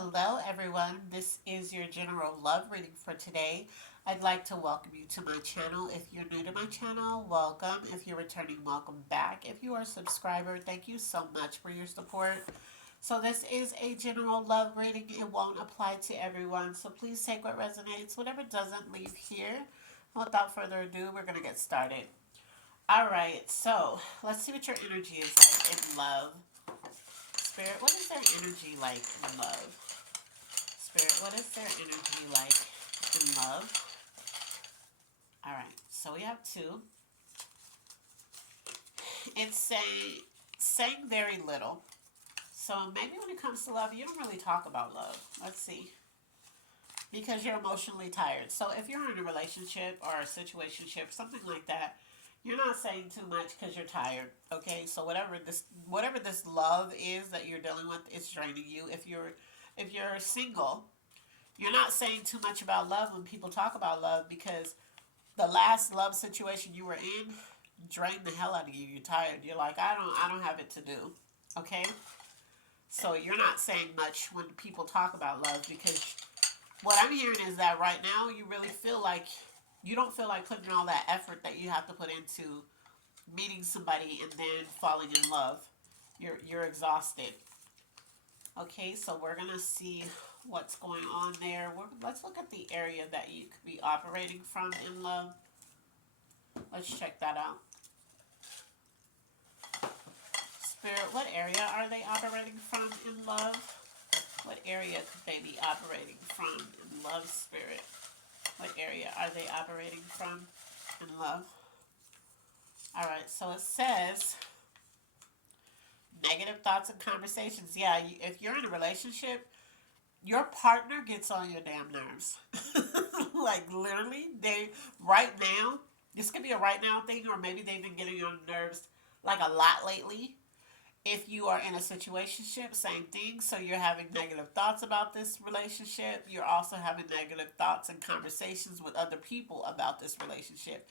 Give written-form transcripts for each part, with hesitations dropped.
Hello, everyone. This is your general love reading for today. I'd like to welcome you to my channel. If you're new to my channel, welcome. If you're returning, welcome back. If you are a subscriber, thank you so much for your support. So, this is a general love reading. It won't apply to everyone. So, please take what resonates. Whatever doesn't, leave here. Without further ado, we're going to get started. All right. So, let's see what your energy is like in love. Spirit, what is their energy like in love? Spirit, what is their energy like in love? All right, so we have two. It's saying very little. So maybe when it comes to love, you don't really talk about love. Let's see. Because you're emotionally tired. So if you're in a relationship or a situationship, something like that, you're not saying too much because you're tired. Okay, so whatever this love is that you're dealing with, it's draining you. If you're single, you're not saying too much about love when people talk about love because the last love situation you were in drained the hell out of you. You're tired. You're like, I don't have it to do. Okay? So you're not saying much when people talk about love because what I'm hearing is that right now you really feel like you don't feel like putting all that effort that you have to put into meeting somebody and then falling in love. You're exhausted. Okay, so we're gonna see what's going on there. Let's look at the area that you could be operating from in love. Let's check that out. Spirit, what area are they operating from in love? What area could they be operating from in love, Spirit? What area are they operating from in love? All right, so it says negative thoughts and conversations. Yeah, if you're in a relationship, your partner gets on your damn nerves. Like literally, they right now. This could be a right now thing, or maybe they've been getting on your nerves like a lot lately. If you are in a situationship, same thing. So you're having negative thoughts about this relationship. You're also having negative thoughts and conversations with other people about this relationship.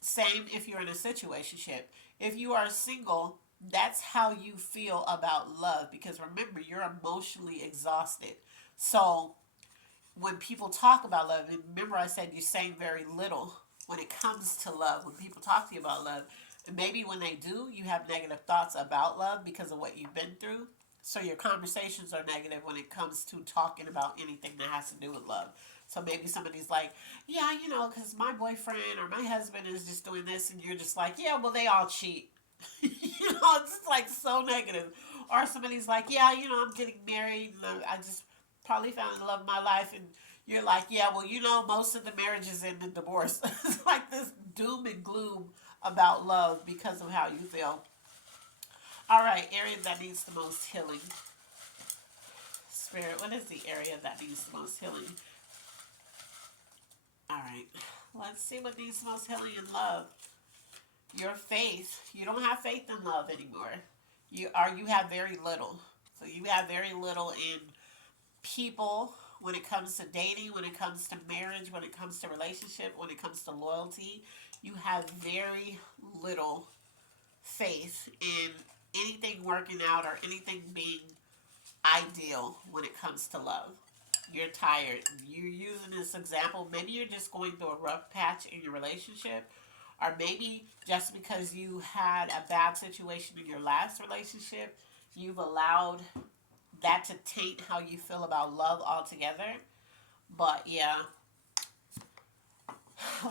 Same if you're in a situationship. If you are single, that's how you feel about love because remember, you're emotionally exhausted. So when people talk about love, and remember I said you're saying very little when it comes to love. When people talk to you about love, and maybe when they do, you have negative thoughts about love because of what you've been through. So your conversations are negative when it comes to talking about anything that has to do with love. So maybe somebody's like, yeah, because my boyfriend or my husband is just doing this, and you're just like, yeah, well, they all cheat. It's just like so negative. Or somebody's like, yeah, I'm getting married, and I just probably found the love of my life, and you're like, yeah, well, most of the marriages end in divorce. It's like this doom and gloom about love because of how you feel. All right, area that needs the most healing. Spirit, what is the area that needs the most healing? All right, let's see what needs the most healing in love. Your faith. You don't have faith in love anymore. You have very little. So you have very little in people when it comes to dating, when it comes to marriage, when it comes to relationship, when it comes to loyalty. You have very little faith in anything working out or anything being ideal when it comes to love. You're tired. You're using this example. Maybe you're just going through a rough patch in your relationship, or maybe just because you had a bad situation in your last relationship, you've allowed that to taint how you feel about love altogether. But yeah,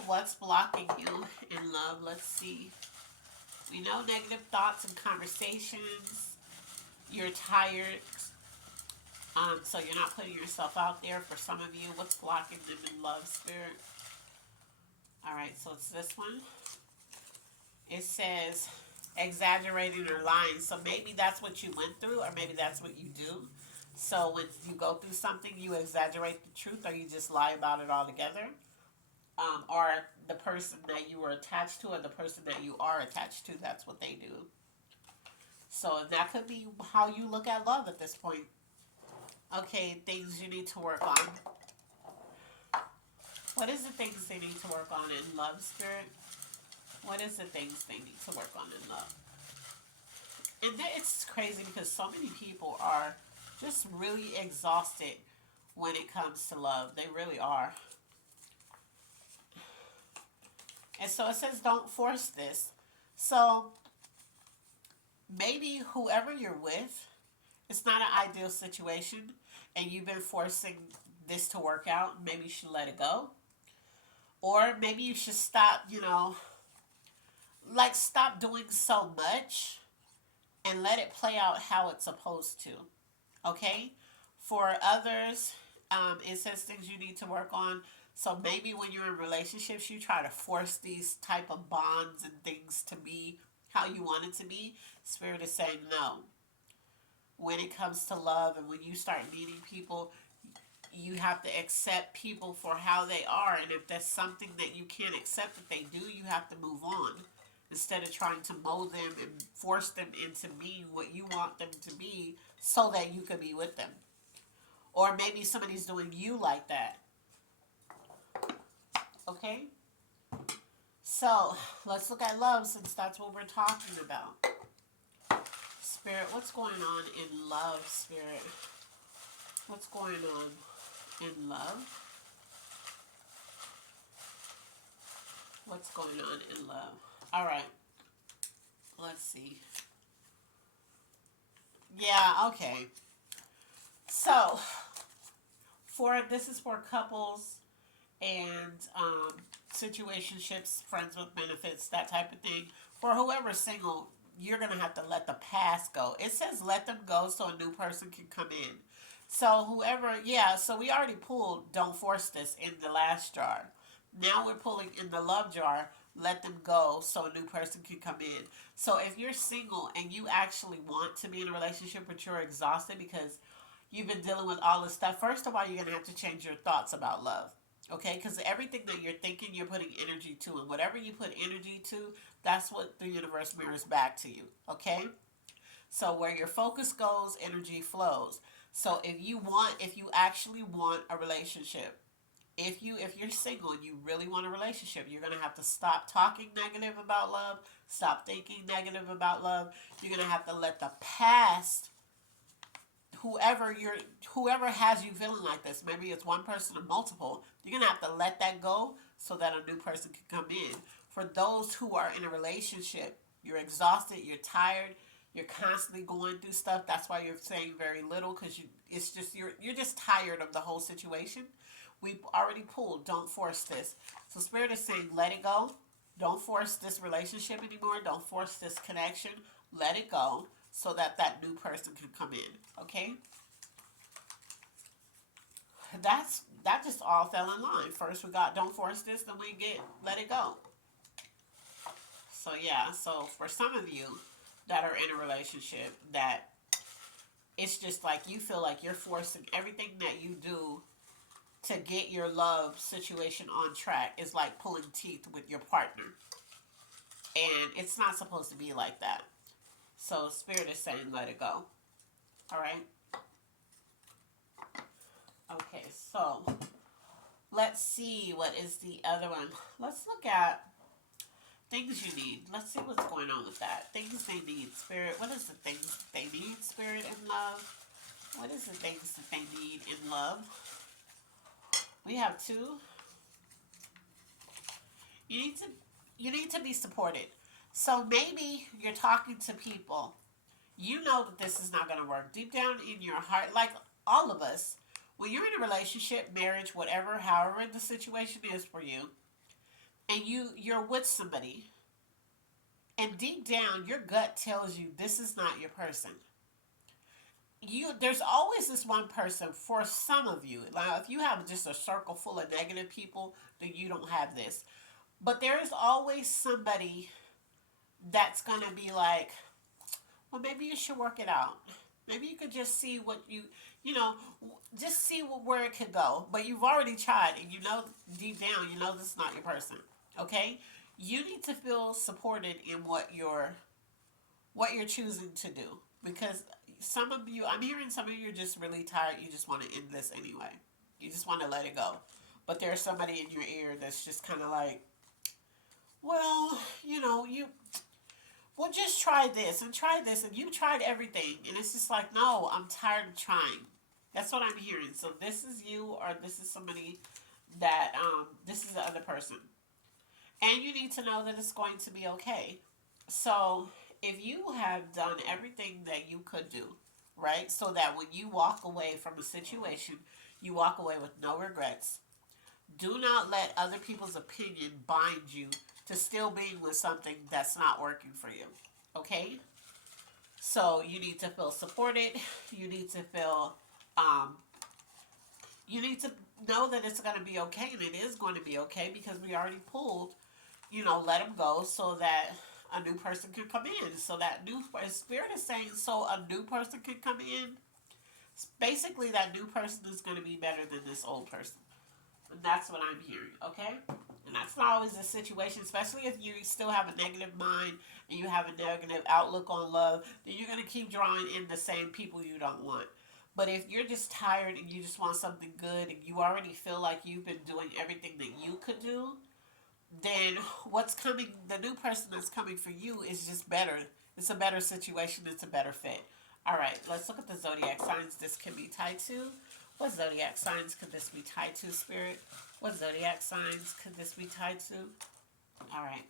what's blocking you in love? Let's see. We know negative thoughts and conversations. You're tired. So you're not putting yourself out there for some of you. What's blocking them in love, Spirit? All right, so it's this one. It says exaggerating or lying. So maybe that's what you went through, or maybe that's what you do. So when you go through something, you exaggerate the truth, or you just lie about it altogether. Or the person that you were attached to, or the person that you are attached to, that's what they do. So that could be how you look at love at this point. Okay, things you need to work on. What is the things they need to work on in love, Spirit? What is the things they need to work on in love? And it's crazy because so many people are just really exhausted when it comes to love. They really are. And so it says, don't force this. So maybe whoever you're with, it's not an ideal situation, and you've been forcing this to work out. Maybe you should let it go. Or maybe you should stop, like stop doing so much and let it play out how it's supposed to. Okay? For others, it says things you need to work on. So maybe when you're in relationships, you try to force these type of bonds and things to be how you want it to be. Spirit is saying no. When it comes to love and when you start meeting people, you have to accept people for how they are. And if there's something that you can't accept that they do, you have to move on. Instead of trying to mold them and force them into being what you want them to be so that you can be with them. Or maybe somebody's doing you like that. Okay? So let's look at love since that's what we're talking about. Spirit, what's going on in love, Spirit? What's going on in love? What's going on in love? All right. Let's see. Yeah, okay. So, for this is for couples and situationships, friends with benefits, that type of thing. For whoever's single, you're gonna have to let the past go. It says let them go so a new person can come in. So whoever, yeah. So we already pulled "Don't force this" in the last jar. Now we're pulling in the love jar. Let them go so a new person can come in. So if you're single and you actually want to be in a relationship but you're exhausted because you've been dealing with all this stuff, first of all, you're going to have to change your thoughts about love. Okay? Because everything that you're thinking, you're putting energy to. And whatever you put energy to, that's what the universe mirrors back to you. Okay? So where your focus goes, energy flows. So if you actually want a relationship, if you're single and you really want a relationship, you're gonna have to stop talking negative about love, stop thinking negative about love. You're gonna have to let the past, whoever you're whoever has you feeling like this, maybe it's one person or multiple, you're gonna have to let that go so that a new person can come in. For those who are in a relationship, you're exhausted, you're tired, you're constantly going through stuff. That's why you're saying very little, because it's just you're just tired of the whole situation. We've already pulled "Don't force this." So Spirit is saying let it go. Don't force this relationship anymore. Don't force this connection. Let it go so that that new person can come in. Okay? That just all fell in line. First we got "Don't force this," then we get "Let it go." So yeah, so for some of you that are in a relationship that it's just like you feel like you're forcing everything that you do to get your love situation on track is like pulling teeth with your partner. And it's not supposed to be like that. So Spirit is saying let it go. All right? Okay, so let's see what is the other one. Let's look at things you need. Let's see what's going on with that. Things they need, Spirit. What is the things they need, Spirit, in love? What is the things that they need in love? We have two. You need to you need to be supported. So maybe you're talking to people. You know that this is not going to work. Deep down in your heart, like all of us, when you're in a relationship, marriage, whatever, however the situation is for you, and you're with somebody, and deep down your gut tells you this is not your person. There's always this one person for some of you. Like if you have just a circle full of negative people, then you don't have this. But there is always somebody that's gonna be like, well, maybe you should work it out. Maybe you could just see what you know, just see where it could go. But you've already tried, and you know deep down, you know this is not your person. Okay, you need to feel supported in what you're choosing to do, because some of you, I'm hearing some of you are just really tired. You just want to end this anyway. You just want to let it go. But there's somebody in your ear that's just kind of like, well, you well, just try this and try this, and you tried everything, and it's just like, no, I'm tired of trying. That's what I'm hearing. So this is you, or this is somebody that this is the other person, and you need to know that it's going to be okay. So if you have done everything that you could do, right, so that when you walk away from a situation, you walk away with no regrets. Do not let other people's opinion bind you to still being with something that's not working for you. Okay? So you need to feel supported. You need to feel, um, you need to know that it's going to be okay, and it is going to be okay because we already pulled, let them go so that a new person can come in. So that new spirit is saying, so a new person can come in. Basically, that new person is going to be better than this old person. And that's what I'm hearing, okay? And that's not always the situation, especially if you still have a negative mind and you have a negative outlook on love, then you're going to keep drawing in the same people you don't want. But if you're just tired and you just want something good and you already feel like you've been doing everything that you could do, then what's coming, the new person that's coming for you is just better. It's a better situation, it's a better fit. All right, let's look at the zodiac signs this can be tied to. What zodiac signs could this be tied to, Spirit? What zodiac signs could this be tied to? All right,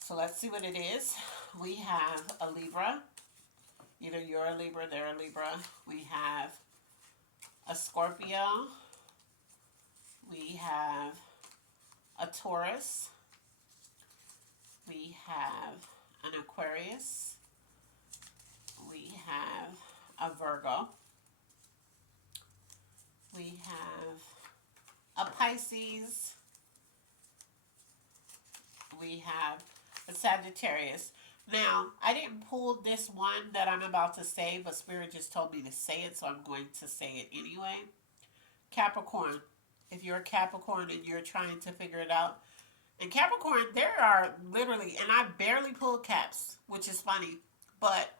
so let's see what it is. We have a Libra. Either you're a Libra, they're a Libra. We have a Scorpio. We have a Taurus. We have an Aquarius. We have a Virgo. We have a Pisces. We have a Sagittarius. Now, I didn't pull this one that I'm about to say, but Spirit just told me to say it, so I'm going to say it anyway. Capricorn. If you're a Capricorn and you're trying to figure it out, and Capricorn, there are literally, and I barely pulled caps, which is funny, but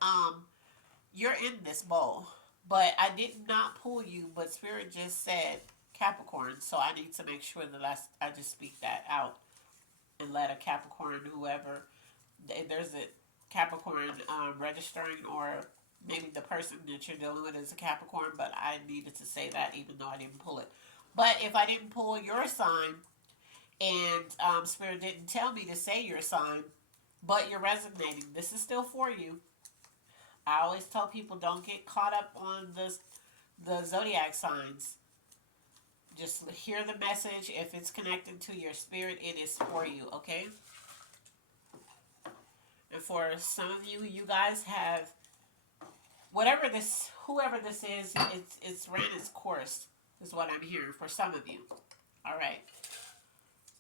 you're in this bowl. But I did not pull you, but Spirit just said Capricorn, so I need to make sure that I just speak that out and let a Capricorn, whoever, there's a Capricorn registering, or maybe the person that you're dealing with is a Capricorn, but I needed to say that even though I didn't pull it. But if I didn't pull your sign, and Spirit didn't tell me to say your sign, but you're resonating, this is still for you. I always tell people, don't get caught up on the zodiac signs. Just hear the message. If it's connected to your spirit, it is for you, okay? And for some of you, you guys have whoever this is, it's ran its course, is what I'm hearing for some of you. All right.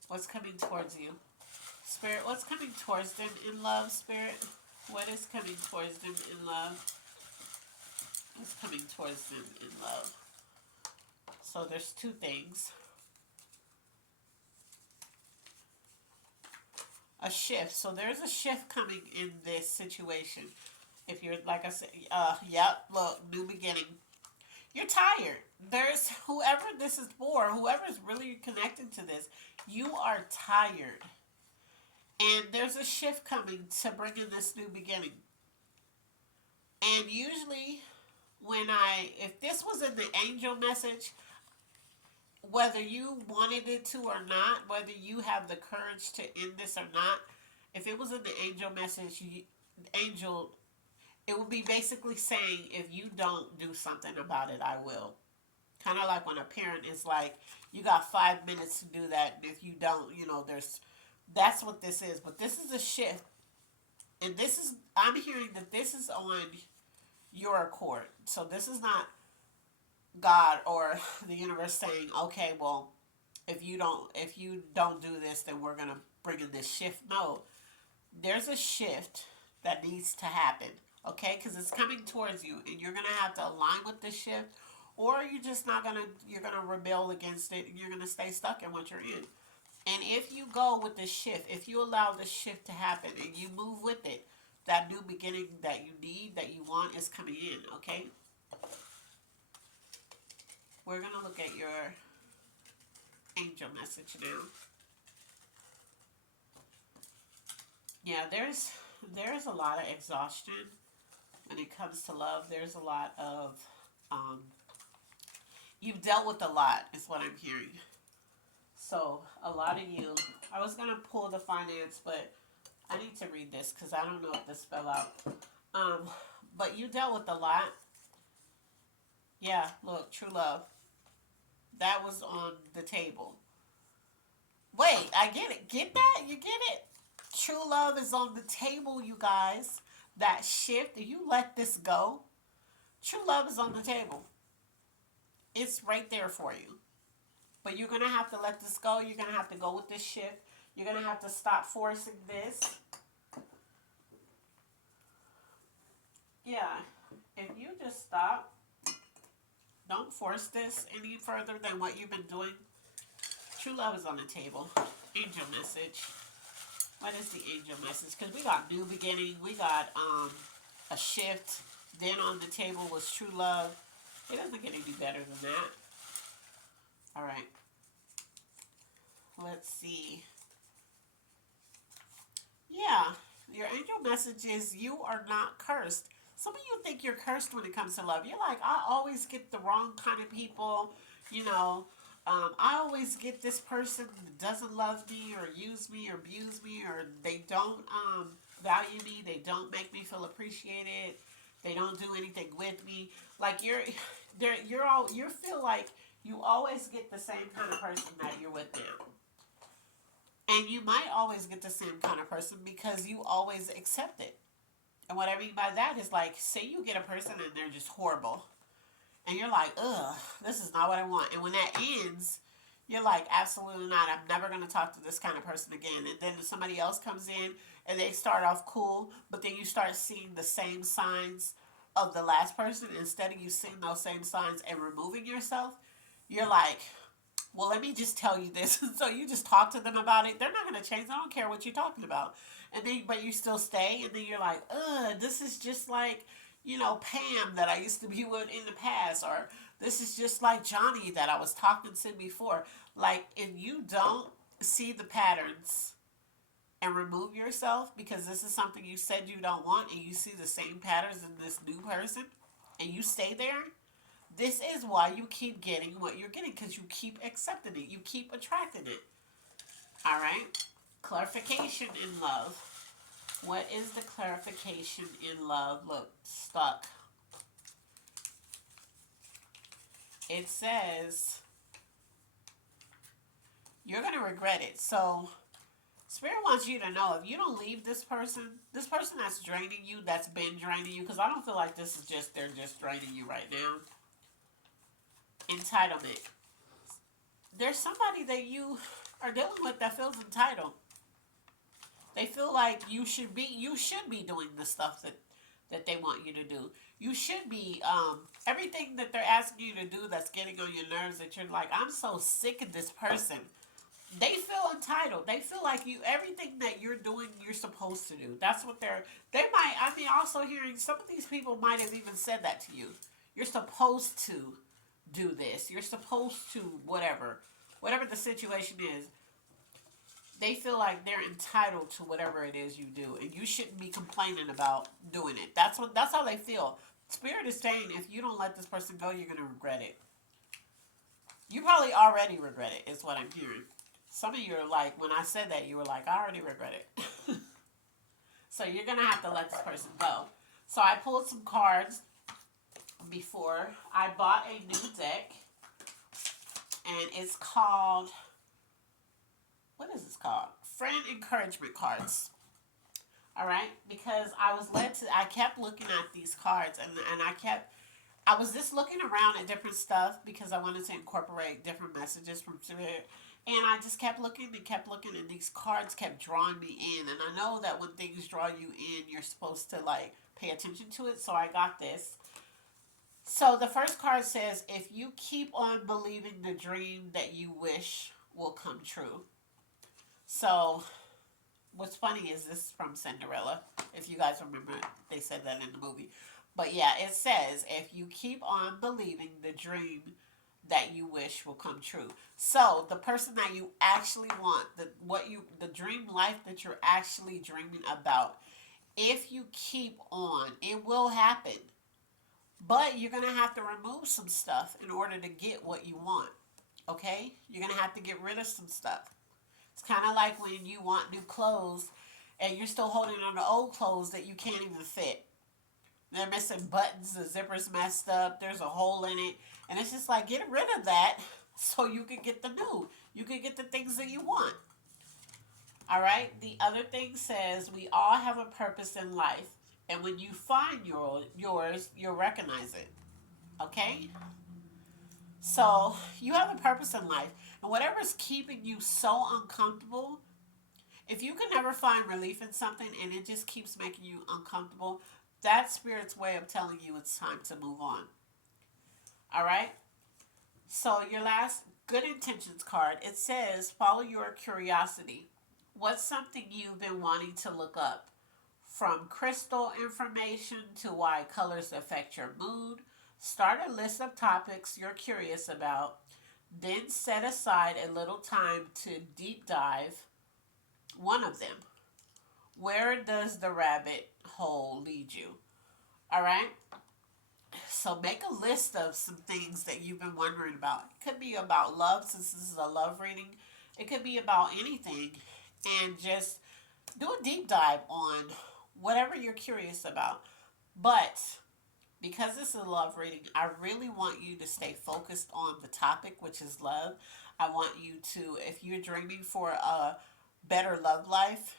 What's coming towards you? Spirit, what's coming towards them in love, Spirit? What is coming towards them in love? What's coming towards them in love? So there's two things. A shift. So there's a shift coming in this situation. If you're, like I said, yep, look, new beginning. You're tired. There's whoever this is for, whoever's really connected to this, you are tired. And there's a shift coming to bring in this new beginning. And usually, if this was in the angel message, whether you wanted it to or not, whether you have the courage to end this or not, if it was in the angel message, angel, it would be basically saying, if you don't do something about it, I will. Kind of like when a parent is like, you got 5 minutes to do that, and if you don't, that's what this is. But this is a shift. And I'm hearing that this is on your accord. So this is not God or the universe saying, okay, well, if you don't do this, then we're gonna bring in this shift. No, there's a shift that needs to happen. Okay, because it's coming towards you, and you're gonna have to align with this shift, or you're just not gonna. You're gonna rebel against it, and you're gonna stay stuck in what you're in. And if you go with the shift, if you allow the shift to happen and you move with it, that new beginning that you need, that you want, is coming in. Okay. We're going to look at your angel message now. Yeah, there's a lot of exhaustion when it comes to love. There's a lot of um, you've dealt with a lot, is what I'm hearing. So a lot of you. I was gonna pull the finance, but I need to read this because I don't know what to spell out. Um, but you dealt with a lot. Yeah, look, true love. That was on the table. Wait, I get it. Get that? You get it? True love is on the table, you guys. That shift, if you let this go, true love is on the table. It's right there for you. But you're going to have to let this go. You're going to have to go with this shift. You're going to have to stop forcing this. Yeah. If you just stop, don't force this any further than what you've been doing. True love is on the table. Angel message. What is the angel message? Because we got new beginning. We got a shift. Then on the table was true love. It doesn't get any better than that. All right. Let's see. Yeah, your angel message is you are not cursed. Some of you think you're cursed when it comes to love. You're like, I always get the wrong kind of people. You know, I always get this person that doesn't love me or use me or abuse me or they don't value me. They don't make me feel appreciated. They don't do anything with me. Like you feel like you always get the same kind of person that you're with now. And you might always get the same kind of person because you always accept it. And what I mean by that is like, say you get a person and they're just horrible. And you're like, ugh, this is not what I want. And when that ends, you're like, absolutely not. I'm never going to talk to this kind of person again. And then somebody else comes in and they start off cool, but then you start seeing the same signs of the last person. Instead of you seeing those same signs and removing yourself, you're like, well, let me just tell you this. So you just talk to them about it. They're not going to change. I don't care what you're talking about. And then, but you still stay. And then you're like, ugh, this is just like, Pam that I used to be with in the past. Or this is just like Johnny that I was talking to before. Like, if you don't see the patterns and remove yourself because this is something you said you don't want and you see the same patterns in this new person and you stay there, this is why you keep getting what you're getting because you keep accepting it. You keep attracting it. All right? Clarification in love. What is the clarification in love? Look, stuck. It says you're going to regret it. So, Spirit wants you to know if you don't leave this person that's draining you, that's been draining you, because I don't feel like this is they're just draining you right now. Entitlement. There's somebody that you are dealing with that feels entitled. They feel like you should be doing the stuff that they want you to do. You should be everything that they're asking you to do that's getting on your nerves that you're like, I'm so sick of this person. They feel entitled. They feel like everything that you're doing you're supposed to do. That's what they might also hearing some of these people might have even said that to you. You're supposed to do this. You're supposed to whatever the situation is. They feel like they're entitled to whatever it is you do, and you shouldn't be complaining about doing it. That's how they feel. Spirit is saying if you don't let this person go, you're gonna regret it. You probably already regret it. Is what I'm hearing. Some of you are like, when I said that, you were like, I already regret it. So you're gonna have to let this person go. So I pulled some cards before I bought a new deck, and it's called, what is this called? Friend encouragement cards. All right, because I kept looking at these cards, and I was just looking around at different stuff because I wanted to incorporate different messages from Spirit. And I just kept looking, and these cards kept drawing me in. And I know that when things draw you in, you're supposed to like pay attention to it. So I got this. So the first card says, if you keep on believing the dream that you wish will come true. So what's funny is this is from Cinderella. If you guys remember, they said that in the movie. But yeah, it says, if you keep on believing the dream that you wish will come true. So the person that you actually want, the dream life that you're actually dreaming about, if you keep on, it will happen. But you're gonna have to remove some stuff in order to get what you want. Okay? You're gonna have to get rid of some stuff. It's kind of like when you want new clothes and you're still holding on to old clothes that you can't even fit. They're missing buttons, the zipper's messed up, there's a hole in it. And it's just like, get rid of that so you can get the new. You can get the things that you want. All right? The other thing says we all have a purpose in life. And when you find yours, you'll recognize it. Okay? So you have a purpose in life. And whatever is keeping you so uncomfortable, if you can never find relief in something and it just keeps making you uncomfortable, that's spirit's way of telling you it's time to move on. All right? So your last good intentions card, it says follow your curiosity. What's something you've been wanting to look up? From crystal information to why colors affect your mood. Start a list of topics you're curious about. Then set aside a little time to deep dive one of them. Where does the rabbit hole lead you? All right? So make a list of some things that you've been wondering about. It could be about love, since this is a love reading. It could be about anything. And just do a deep dive on whatever you're curious about. But because this is a love reading, I really want you to stay focused on the topic, which is love. I want you to, if you're dreaming for a better love life,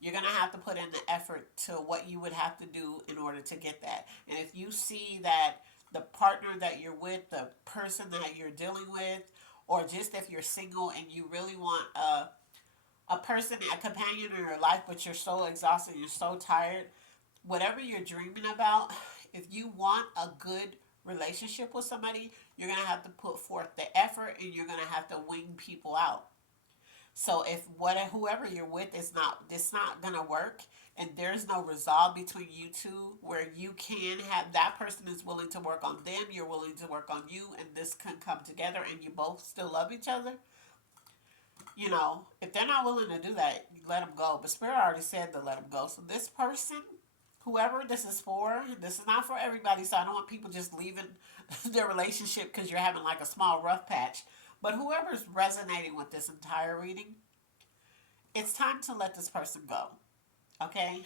you're going to have to put in the effort to what you would have to do in order to get that. And if you see that the partner that you're with, the person that you're dealing with, or just if you're single and you really want a person, a companion in your life, but you're so exhausted, you're so tired, whatever you're dreaming about, if you want a good relationship with somebody, you're going to have to put forth the effort and you're going to have to wing people out. So if whoever you're with is not, it's not going to work, and there's no resolve between you two where you can have, that person is willing to work on them, you're willing to work on you, and this can come together and you both still love each other, if they're not willing to do that, you let them go. But Spirit already said to let them go. So this person, whoever this is for, this is not for everybody. So I don't want people just leaving their relationship because you're having like a small rough patch. But whoever's resonating with this entire reading, it's time to let this person go. Okay?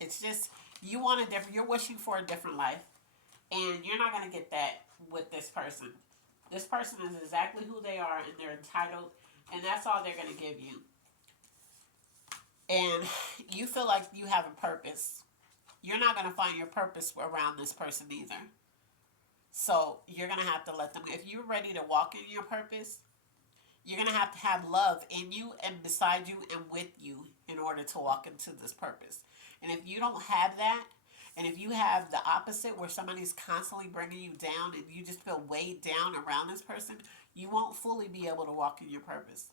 It's just, you're wishing for a different life. And you're not going to get that with this person. This person is exactly who they are, and they're entitled, and that's all they're going to give you. And you feel like you have a purpose. You're not going to find your purpose around this person either. So you're going to have to let them. If you're ready to walk in your purpose, you're going to have love in you and beside you and with you in order to walk into this purpose. And if you don't have that, and if you have the opposite where somebody's constantly bringing you down and you just feel weighed down around this person, you won't fully be able to walk in your purpose.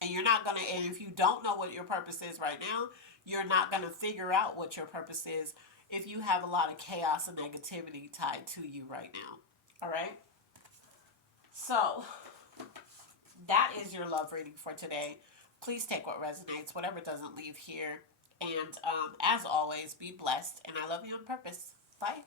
And you're not going to, and if you don't know what your purpose is right now, you're not going to figure out what your purpose is if you have a lot of chaos and negativity tied to you right now. All right? So, that is your love reading for today. Please take what resonates, whatever doesn't leave here. And as always, be blessed. And I love you on purpose. Bye.